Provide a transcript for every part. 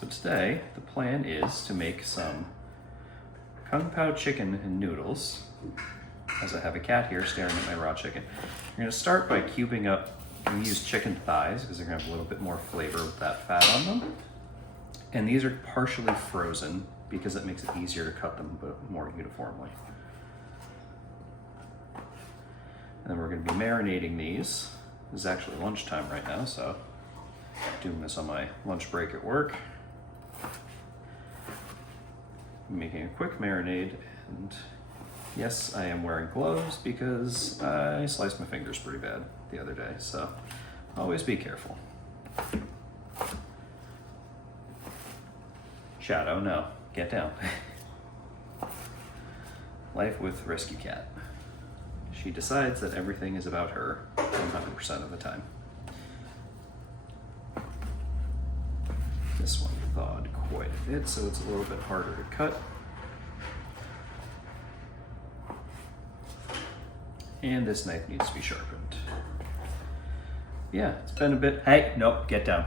So today, the plan is to make some Kung Pao chicken and noodles, as I have a cat here staring at my raw chicken. You're gonna start by cubing up, you can use chicken thighs because they're gonna have a little bit more flavor with that fat on them. And these are partially frozen because it makes it easier to cut them more uniformly. And then we're gonna be marinating these. This is actually lunchtime right now, so I'm doing this on my lunch break at work. I'm making a quick marinade, and yes, I am wearing gloves because I sliced my fingers pretty bad the other day, so always be careful. Shadow, no, get down. Life with rescue cat. She decides that everything is about her 100% of the time. This one thawed quite a bit, so it's a little bit harder to cut. And this knife needs to be sharpened. Yeah, it's been a bit, hey, nope, get down.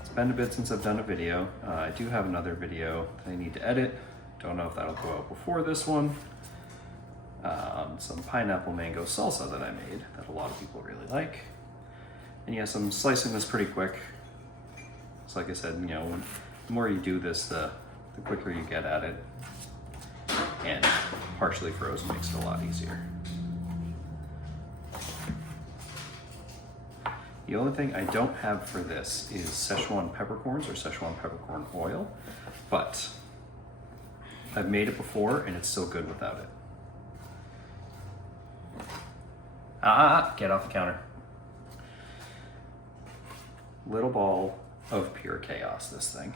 It's been a bit since I've done a video. I do have another video that I need to edit. Don't know if that'll go out before this one. Some pineapple mango salsa that I made that a lot of people really like. And yes, I'm slicing this pretty quick. So like I said, you know, the more you do this, the quicker you get at it. And partially frozen makes it a lot easier. The only thing I don't have for this is Szechuan peppercorns or Szechuan peppercorn oil, but I've made it before and it's still good without it. Get off the counter. Little ball of pure chaos, this thing.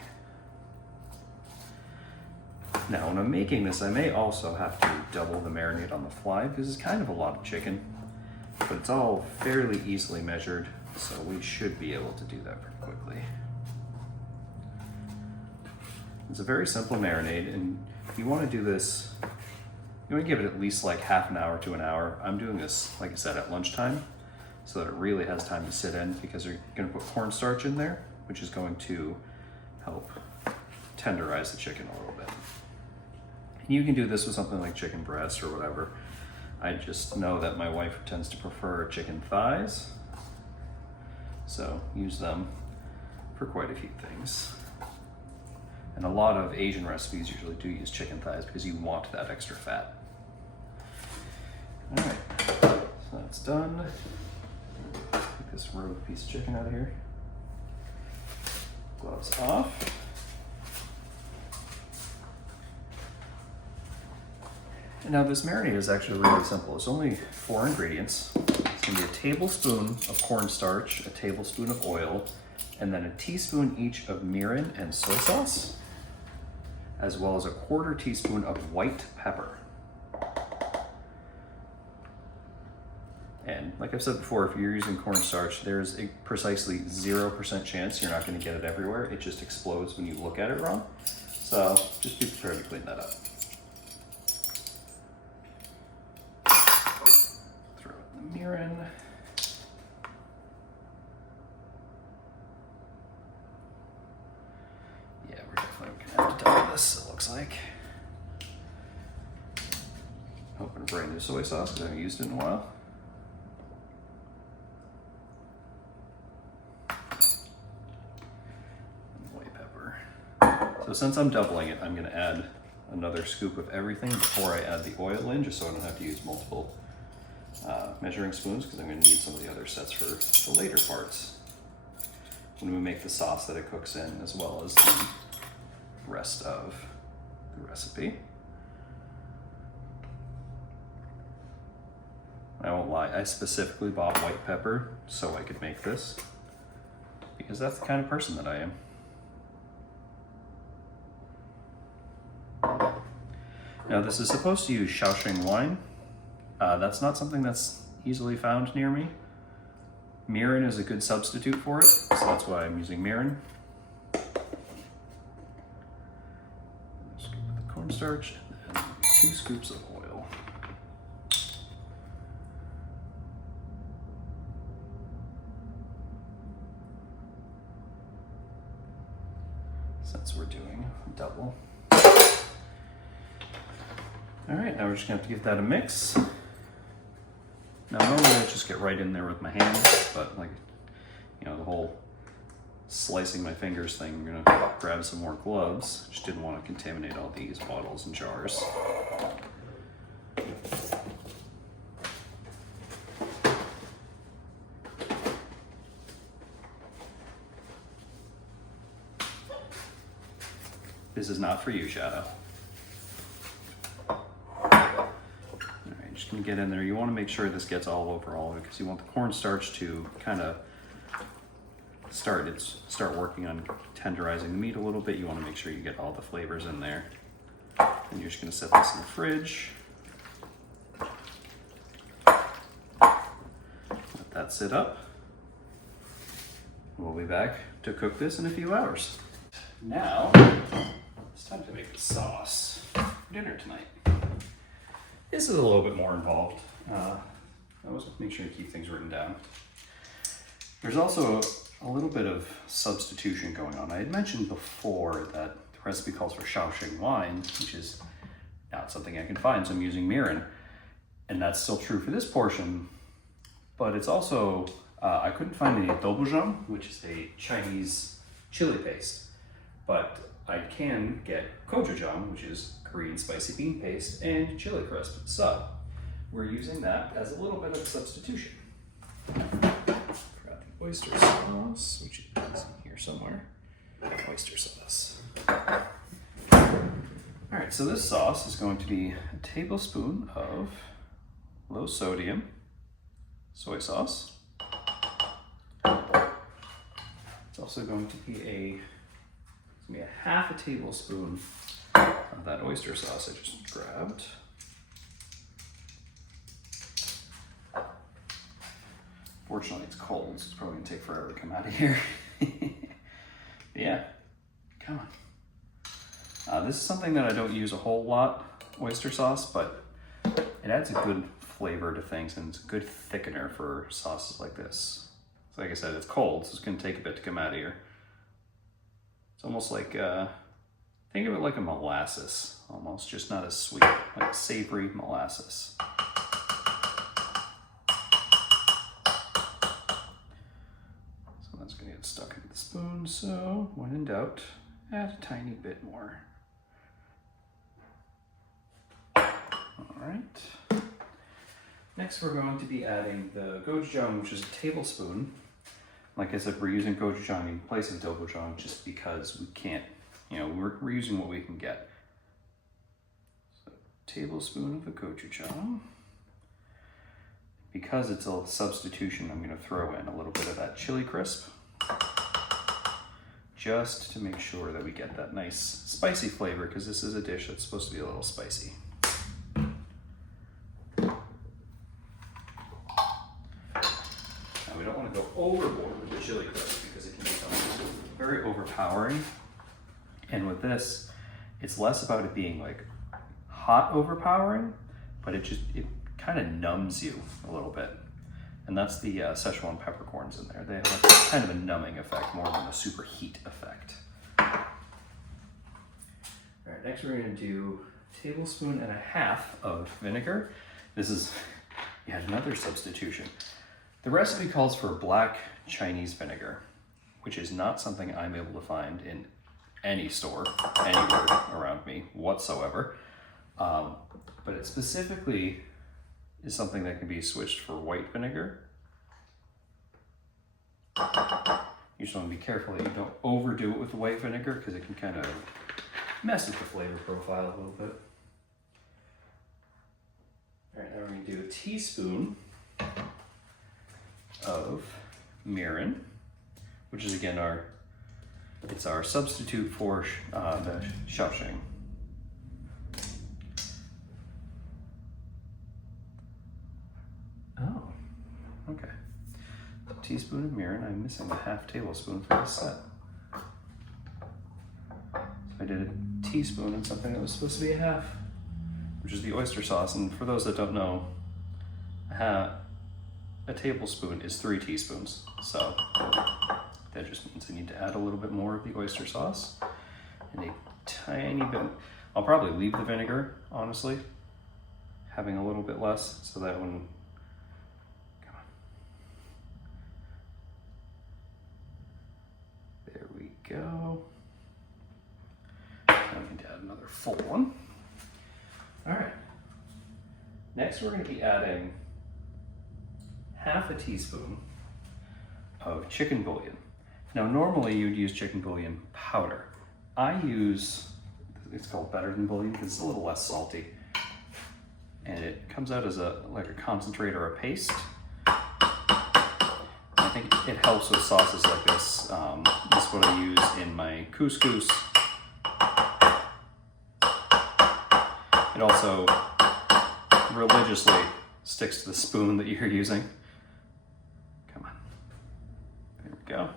Now, when I'm making this, I may also have to double the marinade on the fly because it's kind of a lot of chicken, but it's all fairly easily measured, so we should be able to do that pretty quickly. It's a very simple marinade, and if you want to do this, you want to give it at least like half an hour to an hour. I'm doing this, like I said, at lunchtime, so that it really has time to sit in because you're going to put cornstarch in there, which is going to help tenderize the chicken a little bit. You can do this with something like chicken breast or whatever. I just know that my wife tends to prefer chicken thighs, so use them for quite a few things. And a lot of Asian recipes usually do use chicken thighs because you want that extra fat. All right, so that's done. Take this rogue piece of chicken out of here. Gloves off. And now this marinade is actually really simple. It's only 4 ingredients. It's gonna be a tablespoon of cornstarch, a tablespoon of oil, and then a teaspoon each of mirin and soy sauce, as well as a 1/4 teaspoon of white pepper. And like I've said before, if you're using cornstarch, there's a precisely 0% chance you're not gonna get it everywhere. It just explodes when you look at it wrong. So just be prepared to clean that up. Throw in the mirin. Yeah, we're definitely gonna have to double this, it looks like. Open a brand new soy sauce because I haven't used it in a while. So since I'm doubling it, I'm gonna add another scoop of everything before I add the oil in, just so I don't have to use multiple measuring spoons, because I'm gonna need some of the other sets for the later parts when we make the sauce that it cooks in, as well as the rest of the recipe. I won't lie, I specifically bought white pepper so I could make this, because that's the kind of person that I am. Now this is supposed to use Shaoxing wine. That's not something that's easily found near me. Mirin is a good substitute for it, so that's why I'm using mirin. Scoop of the cornstarch, and then 2 scoops of oil. since we're doing double. All right, now we're just gonna have to give that a mix. Now normally I just get right in there with my hands, but like, you know, the whole slicing my fingers thing, I'm gonna grab some more gloves. Just didn't want to contaminate all these bottles and jars. This is not for you, Shadow. Alright, just gonna get in there. You want to make sure this gets all over all of it because you want the cornstarch to kind of start working on tenderizing the meat a little bit. You want to make sure you get all the flavors in there. And you're just gonna set this in the fridge. Let that sit up. We'll be back to cook this in a few hours. Now, it's time to make the sauce for dinner tonight. This is a little bit more involved. I always make sure to keep things written down. There's also a little bit of substitution going on. I had mentioned before that the recipe calls for Shaoxing wine, which is not something I can find, so I'm using mirin. And that's still true for this portion, but it's also, I couldn't find any doubouzhang, which is a Chinese chili paste. But I can get gochujang, which is Korean spicy bean paste, and chili crisp. So we're using that as a little bit of substitution. Grab the oyster sauce, which is here somewhere. Oyster sauce. All right, so this sauce is going to be a tablespoon of low sodium soy sauce. It's also going to be a half a tablespoon of that oyster sauce I just grabbed. Fortunately, it's cold, so it's probably gonna take forever to come out of here. Yeah, come on. This is something that I don't use a whole lot, oyster sauce, but it adds a good flavor to things and it's a good thickener for sauces like this. So like I said, it's cold, so it's gonna take a bit to come out of here. It's almost like, think of it like a molasses, almost, just not as sweet, like savory molasses. So that's gonna get stuck into the spoon, so when in doubt, add a tiny bit more. All right. Next we're going to be adding the gochujang, which is a tablespoon. Like I said, we're using gochujang in place of doubouzhang just because we can't, you know, we're using what we can get. So, tablespoon of the gochujang. Because it's a substitution, I'm going to throw in a little bit of that chili crisp. Just to make sure that we get that nice spicy flavor, because this is a dish that's supposed to be a little spicy. We don't want to go overboard with the chili crisp because it can become very overpowering. And with this, it's less about it being like hot overpowering, but it kind of numbs you a little bit. And that's the Szechuan peppercorns in there. They have kind of a numbing effect more than a super heat effect. All right, next we're going to do a tablespoon and a half of vinegar. This is yet another substitution. The recipe calls for black Chinese vinegar, which is not something I'm able to find in any store, anywhere around me whatsoever. But it specifically is something that can be switched for white vinegar. You just want to be careful that you don't overdo it with the white vinegar because it can kind of mess with the flavor profile a little bit. All right, now we're going to do a teaspoon of mirin, which is again it's our substitute for the Shaoxing. Oh, okay. A teaspoon of mirin. I'm missing a half tablespoon for this set. So I did a teaspoon in something that was supposed to be a half, which is the oyster sauce. And for those that don't know, a tablespoon is 3 teaspoons. So that just means I need to add a little bit more of the oyster sauce. and a tiny bit, I'll probably leave the vinegar, honestly, having a little bit less so that when, come on. There we go. I need to add another full one. All right. Next, we're going to be adding half a teaspoon of chicken bouillon. Now, normally you'd use chicken bouillon powder. I use, it's called Better Than Bouillon because it's a little less salty. And it comes out as like a concentrate or a paste. I think it helps with sauces like this. This is what I use in my couscous. It also religiously sticks to the spoon that you're using. Come on. There we go.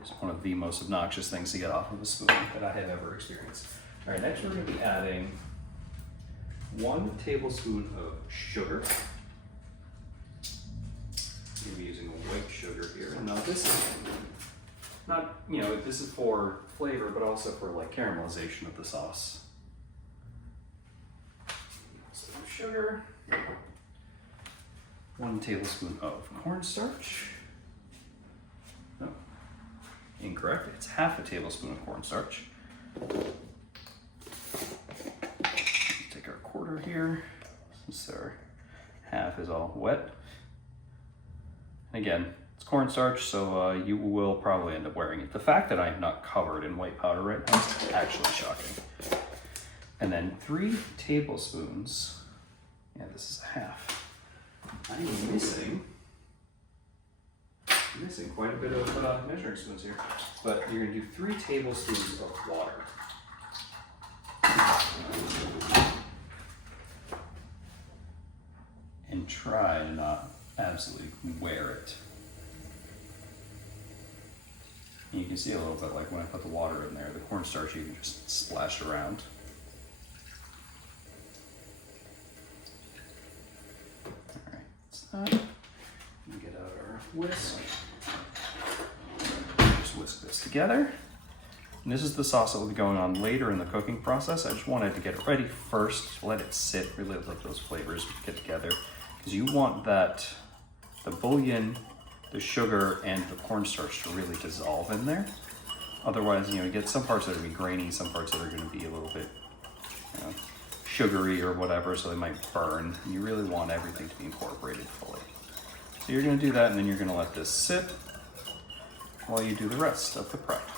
It's one of the most obnoxious things to get off of a spoon that I have ever experienced. All right, next we're going to be adding 1 tablespoon of sugar. I'm going to be using white sugar here. And now this is not, this is for flavor, but also for like caramelization of the sauce. So sugar, 1 tablespoon of cornstarch. No, incorrect. It's half a tablespoon of cornstarch. Take our quarter here, since our half is all wet. And again, it's cornstarch, so you will probably end up wearing it. The fact that I am not covered in white powder right now is actually shocking. And then 3 tablespoons, yeah, this is a half. I'm missing quite a bit of measuring spoons here, but you're gonna do 3 tablespoons of water. And try to not absolutely wear it. And you can see a little bit, like when I put the water in there, the cornstarch even just splashed around. Alright, that's that. Get out our whisk. Just whisk this together. And this is the sauce that will be going on later in the cooking process. I just wanted to get it ready first, let it sit, really let those flavors get together. Because you want that, the bouillon, the sugar, and the cornstarch to really dissolve in there. Otherwise, you get some parts that are going to be grainy, some parts that are going to be a little bit sugary or whatever, so they might burn. And you really want everything to be incorporated fully. So you're going to do that, and then you're going to let this sit while you do the rest of the prep.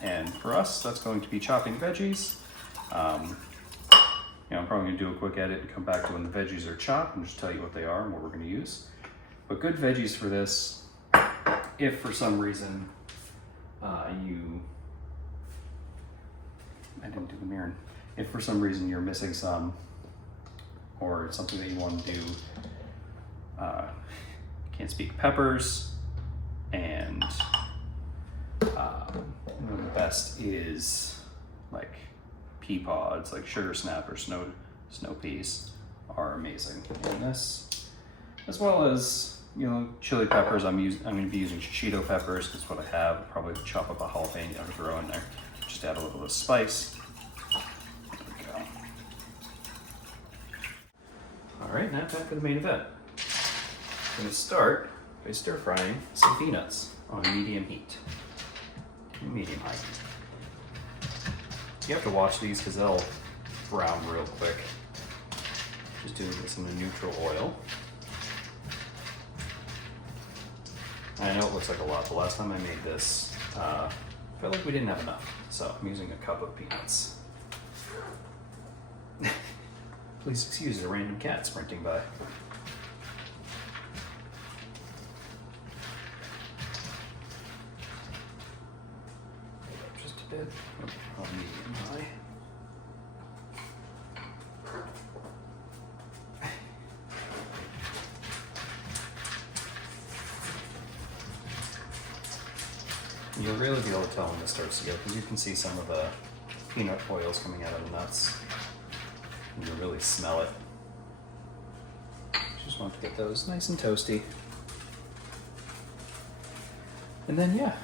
And for us, that's going to be chopping veggies. I'm probably going to do a quick edit and come back to when the veggies are chopped and just tell you what they are and what we're going to use. But good veggies for this, if for some reason I didn't do the mirin. If for some reason you're missing some, or it's something that you want to do, can't speak, peppers, and one of the best is like pea pods, like sugar snap or snow peas are amazing in this. As well as, chili peppers. I'm going to be using Cheeto peppers because what I have. I'll probably chop up a jalapeno to throw in there. Just add a little bit of spice. There we go. All right, now time for the main event. I'm going to start by stir frying some peanuts on medium heat. Medium high. You have to watch these because they'll brown real quick. Just doing this in a neutral oil. I know it looks like a lot. The last time I made this, I felt like we didn't have enough, so I'm using a cup of peanuts. Please excuse a random cat sprinting by. Just a bit. On medium high. You'll really be able to tell when this starts to go, because you can see some of the peanut oils coming out of the nuts. And you'll really smell it. Just want to get those nice and toasty. And then, yeah.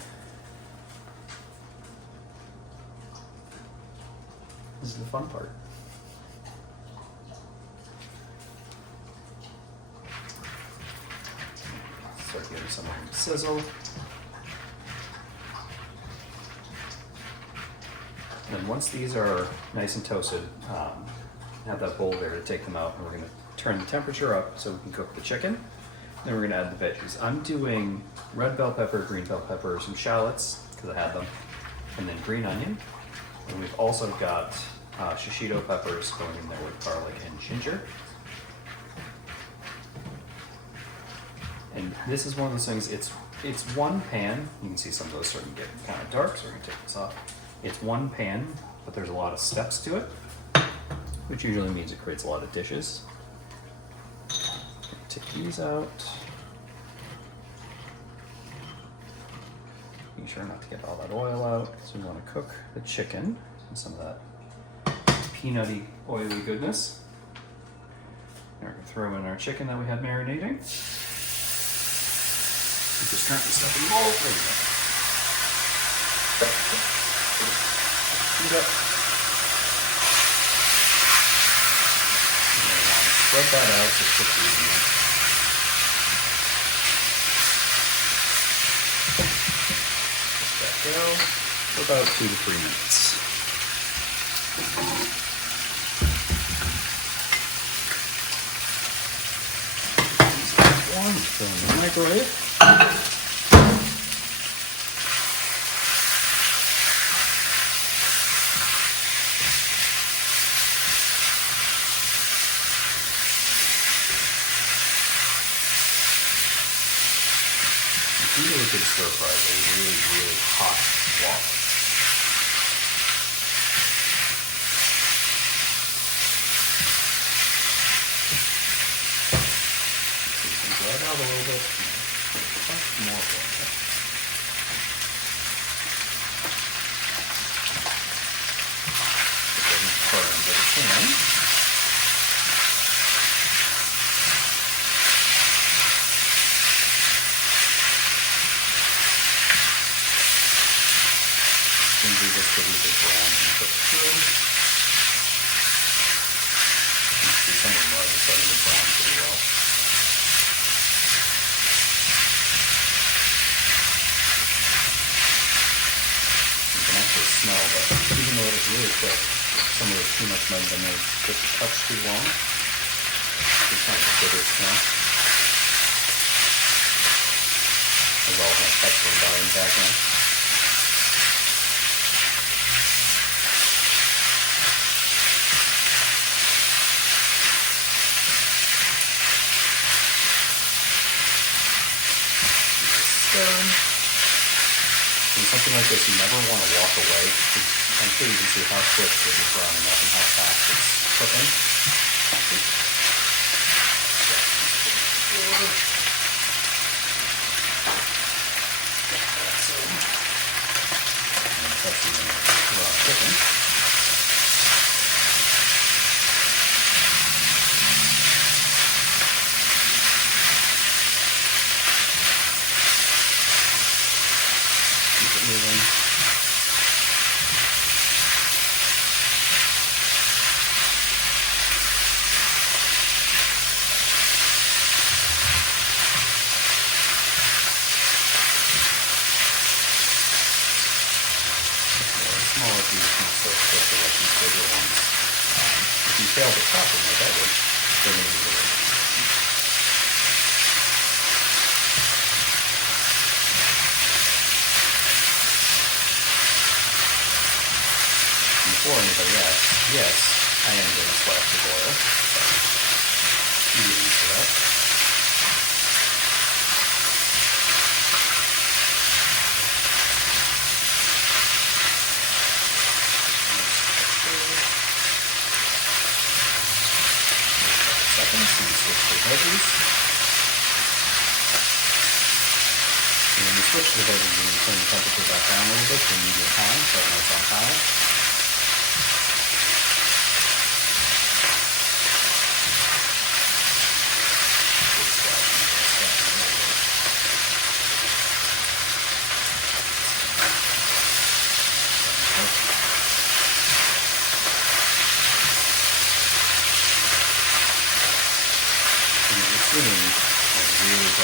This is the fun part. Start getting some of them to sizzle. And then once these are nice and toasted, have that bowl there to take them out, and we're going to turn the temperature up so we can cook the chicken. Then we're going to add the veggies. I'm doing red bell pepper, green bell pepper, some shallots, because I had them, and then green onion. And we've also got shishito peppers going in there with garlic and ginger. And this is one of those things, it's one pan. You can see some of those starting to get kind of dark, so we're going to take this off. It's one pan, but there's a lot of steps to it, which usually means it creates a lot of dishes. Take these out. Be sure not to get all that oil out, because we want to cook the chicken and some of that peanutty, oily goodness. And we're going to throw in our chicken that we had marinating. Just turn this up in the bowl. There you go. Heat up. Spread that out to cook the onion. Let that go for about 2 to 3 minutes. Warm, throw in the microwave. Really good stir fry with really, really hot water. So you can dry it out a little bit. More water. It doesn't burn, but it can. Do this so we get brown and cook through. You see some of them are already starting to brown pretty well. You can actually smell that even though it's really quick, some of the too much might have been there just a touch too long. It's kind of a bitter smell. As all my pets are dying back now. And something like this, you never want to walk away. I'm sure you can see how quick this is browning up and how fast it's cooking. That's even raw chicken. Moving. Smaller pieces not so quick like these bigger ones. If you fail to chop them like I did, they're going to be really. Before anybody asks, yes, I am going to splash the oil. You get used to that. Seconds, so you switch to veggies. And when you switch to the veggies, you turn the temperature back down a little bit to medium high, so it's on high.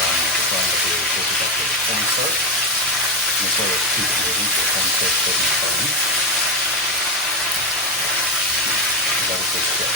this line will be take it up to the cornstarch. And this way it's keep moving so the cornstarch doesn't burn. Let it just go.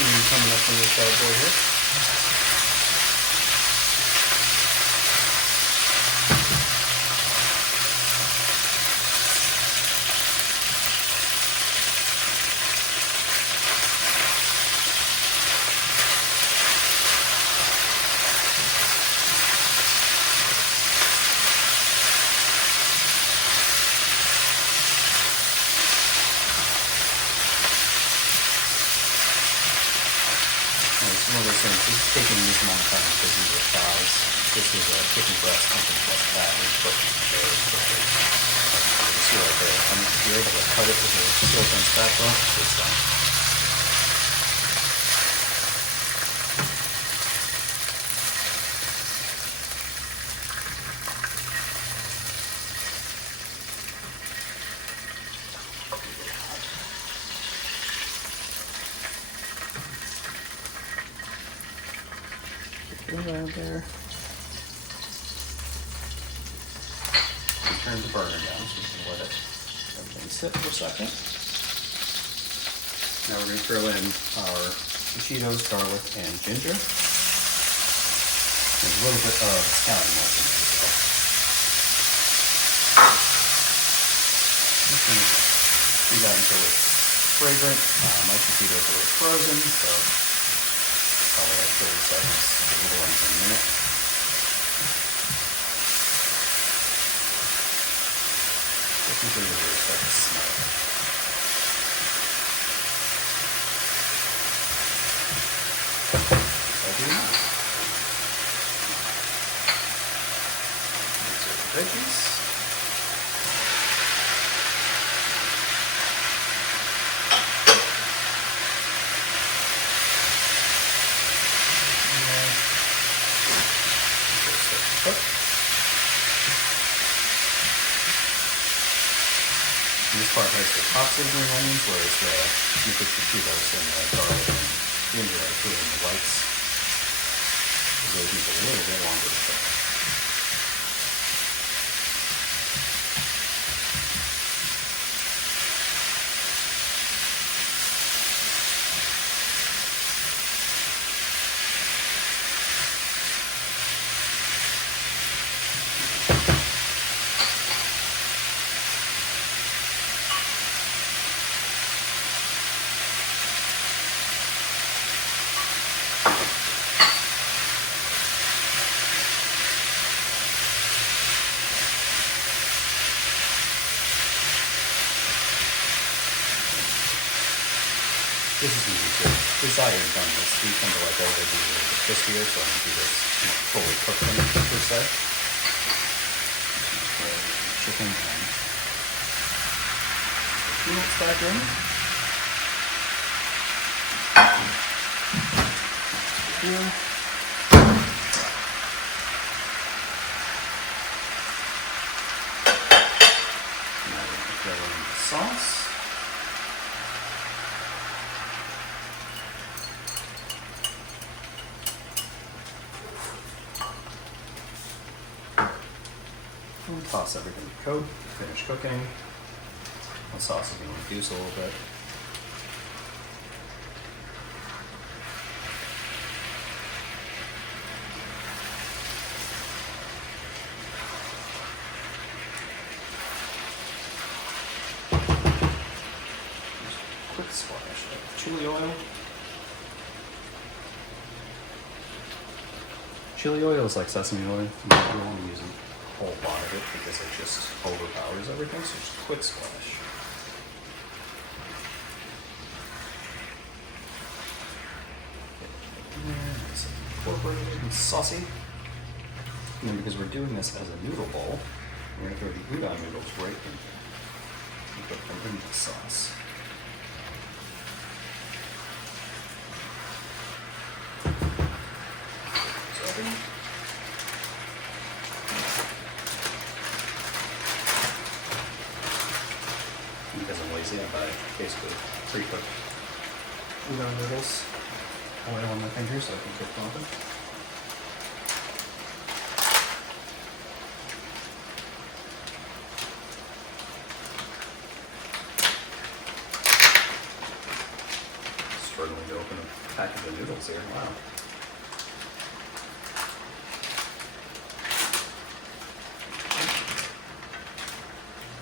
Steam coming up from the sideboard here. It's one of those things, it's taking this amount of time because these are thighs. This is a chicken breast, something like that. It's cooked very quickly. You can see right there, if you're able to cut it with a silicone spatula, it's done. Around there. Turn the burner down so we can let everything sit for a second. Now we're going to throw in our Cheetos, garlic, and ginger. There's a little bit of Italian malt in there as well. Just going to do that until it's fragrant. My Cheetos are frozen, so probably like 30 seconds, a little under a minute. Just until you really start to smell it. I'll do that. These are the veggies. This part has the tops of the green onions, whereas you put the Cheetos and the garlic and ginger are put in the whites. Those need a little bit longer to cook. This is easy too. Desired done this. We tend to like everything a little bit crispier, so I'm going to do this fully cooked them per se. Chicken and peanuts back in. Here. Now we're going to throw in the sauce. And toss everything to coat, finish cooking. The sauce is going to reduce a little bit. Quick splash of chili oil. Chili oil is like sesame oil. You don't want to use them. whole lot of it because it just overpowers everything, so just a quick splash. Nice and incorporated and saucy. And then because we're doing this as a noodle bowl, we're going to throw the udon noodles right in here and put them in the sauce. Because I'm lazy, I buy basically pre-cooked udon noodles. Oil on my fingers so I can cook them open. Struggling to open a package of noodles here. Wow.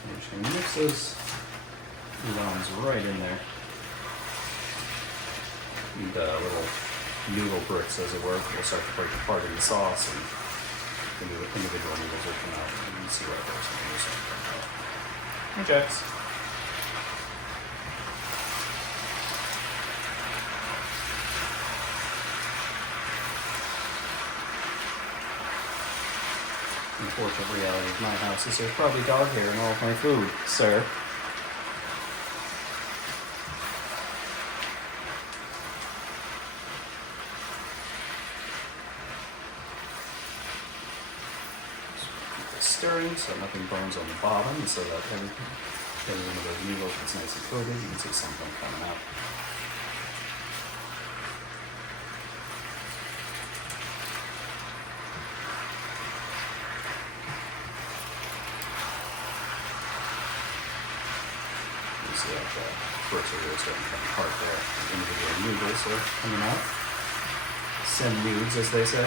I'm just going to mix those udons right in there. And little noodle bricks, as it were, will start to break apart in the sauce, and the individual noodles will come out. And you can see right there, some noodles are coming out. Hey, Jax. Unfortunate reality of my house is there's probably dog hair in all of my food, sir. Stirring so nothing burns on the bottom, so that every one of those noodles gets nice and coated. You can see some of them coming out. You see how the bricks are really starting to come apart there. The individual noodles are coming out. Send nudes, as they say.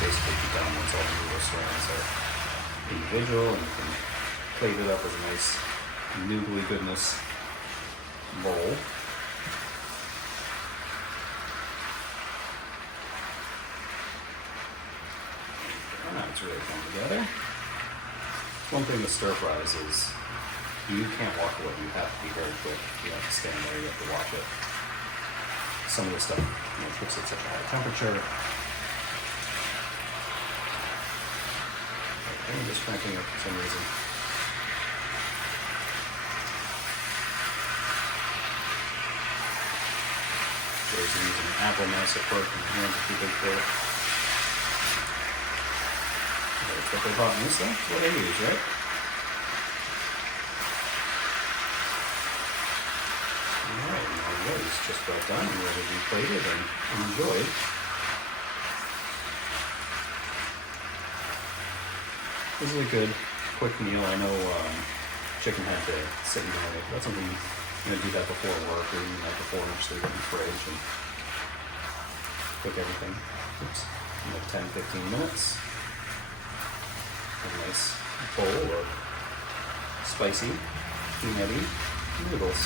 Basically keep down once all the noodle strands are individual, and you can plate it up as a nice noodly goodness bowl. And now it's really coming together. One thing with stir fries is you can't walk away. You have to be very quick. You have to stand there. You have to watch it. Some of the stuff, cooks at such a high temperature. I'm just cranking up for some reason. There's using an apple mouse at work, and my hands are too big for it. That's what they bought me, so that's what I use, right? Alright, now that is just about done and ready to be plated and enjoyed. This is a good, quick meal. I know chicken had to sit and marinate. That's something you're going to do that before work or even like before lunch, so you get in the fridge and cook everything. Oops. In like 10-15 minutes. A nice bowl of spicy, peanutty noodles.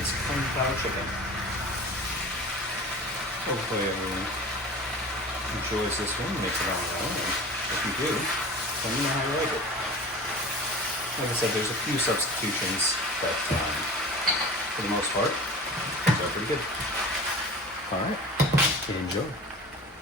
Nice kung pao chicken. Hopefully everyone enjoys this one, makes it on their own. And if you do, let me know how you like it. Like I said, there's a few substitutions that, for the most part, are pretty good. Alright, enjoy.